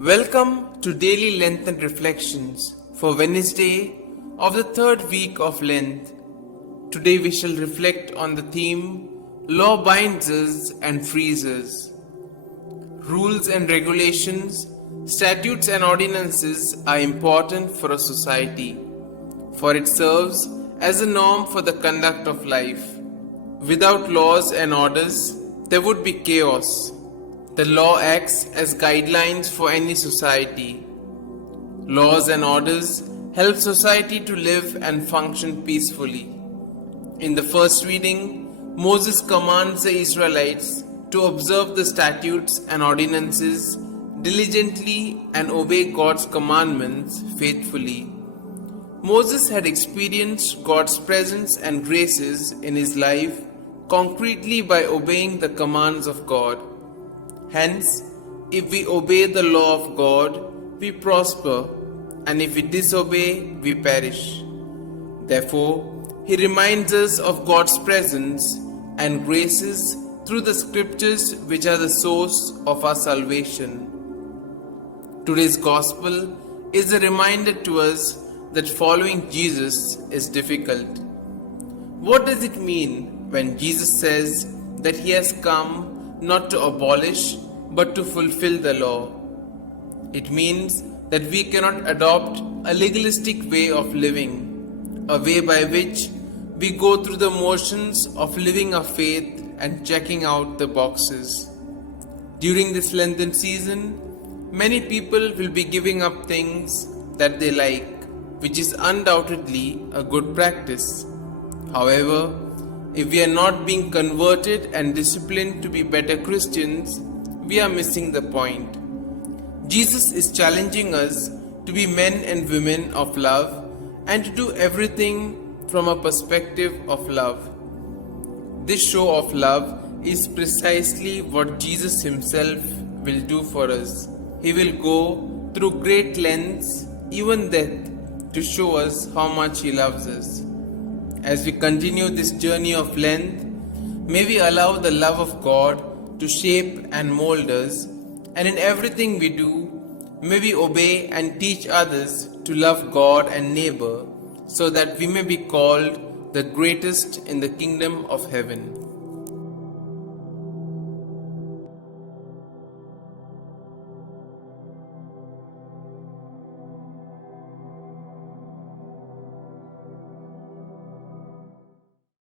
Welcome to Daily Lenten Reflections for Wednesday of the third week of Lent. Today we shall reflect on the theme Law binds us and frees us. Rules and regulations, statutes and ordinances are important for a society, for it serves as a norm for the conduct of life. Without laws and orders, there would be chaos. The law acts as guidelines for any society. Laws and orders help society to live and function peacefully. In the first reading, Moses commands the Israelites to observe the statutes and ordinances diligently and obey God's commandments faithfully. Moses had experienced God's presence and graces in his life concretely by obeying the commands of God. Hence, if we obey the law of God, we prosper, and if we disobey, we perish. Therefore, he reminds us of God's presence and graces through the scriptures which are the source of our salvation. Today's gospel is a reminder to us that following Jesus is difficult. What does it mean when Jesus says that he has come not to abolish but to fulfill the law? It means that we cannot adopt a legalistic way of living, a way by which we go through the motions of living our faith and checking out the boxes. During this Lenten season, many people will be giving up things that they like, which is undoubtedly a good practice. However, if we are not being converted and disciplined to be better Christians, we are missing the point. Jesus is challenging us to be men and women of love and to do everything from a perspective of love. This show of love is precisely what Jesus himself will do for us. He will go through great lengths, even death, to show us how much he loves us. As we continue this journey of Lent, may we allow the love of God to shape and mold us, and in everything we do, may we obey and teach others to love God and neighbor, so that we may be called the greatest in the kingdom of heaven.